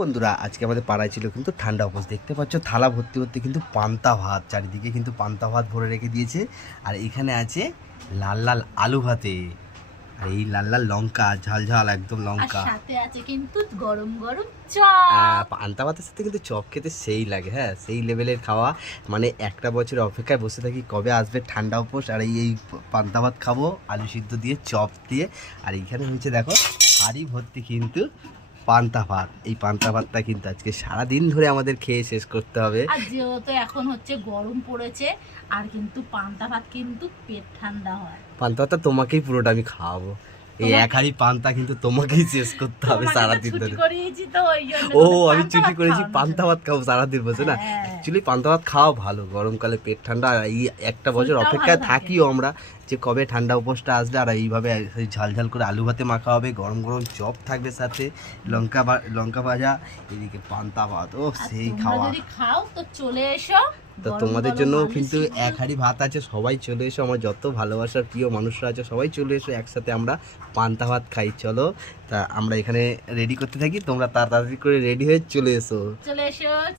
বন্ধুরা আজকে আমাদের পাড়ায় ছিল কিন্তু ঠান্ডা উপোস। দেখতে পাচ্ছ থালা ভর্তি ভর্তি কিন্তু পান্তা ভাত, চারিদিকে কিন্তু পান্তা ভাত ভরে রেখে দিয়েছে। আর এখানে আছে লাল লাল আলু ভাতে, আর এই লাল লাল লঙ্কা, ঝাল ঝাল একদম আর লঙ্কা। সাথে আছে কিন্তু গরম গরম চপ। পান্তা ভাতের সাথে কিন্তু চপ খেতে সেই লাগে, হ্যাঁ সেই লেভেলের খাওয়া। মানে একটা বছর অপেক্ষায় বসে থাকি কবে আসবে ঠান্ডা উপোস, আর এই পান্তা ভাত খাবো আলু সিদ্ধ দিয়ে চপ দিয়ে। আর এইখানে হয়েছে দেখো হাঁড়ি ভর্তি কিন্তু পান্তা ভাত। এই পান্তা ভাতটা কিন্তু আজকে সারাদিন ধরে আমাদের খেয়ে শেষ করতে হবে। আর যেহেতু এখন হচ্ছে গরম পড়েছে, আর কিন্তু পান্তা ভাত কিন্তু পেট ঠান্ডা হয়। পান্তা ভাতটা তোমাকেই পুরোটা আমি খাওয়াবো। এই এক হাঁড়ি পান্তা কিন্তু তোমাকেই শেষ করতে হবে সারাদিন ধরে। ও আমি ছুটি করেছি পান্তা ভাত খাবো সারাদিন বসে না। অ্যাকচুয়ালি পান্তা ভাত খাওয়া ভালো, গরমকালে পেট ঠান্ডা। আর এই একটা বছর অপেক্ষায় থাকিও আমরা যে কবে ঠান্ডা উপোসটা আসবে। আর এইভাবে ঝাল ঝাল করে আলু ভাতে মাখা হবে, গরম গরম চপ থাকবে সাথে, লঙ্কা ভাজা, এদিকে পান্তা ভাত। ও সেই খাওয়া। যদি খাও তো চলে এসো, তো তোমাদের জন্য কিন্তু এক হাঁড়ি ভাত আছে, সবাই চলে এসো। আমার যত ভালোবাসার প্রিয় মানুষরা আছে সবাই চলে এসো, একসাথে আমরা পান্তা ভাত খাই। চলো তা আমরা এখানে রেডি করতে থাকি, তোমরা তাড়াতাড়ি করে রেডি হয়ে চলে এসো।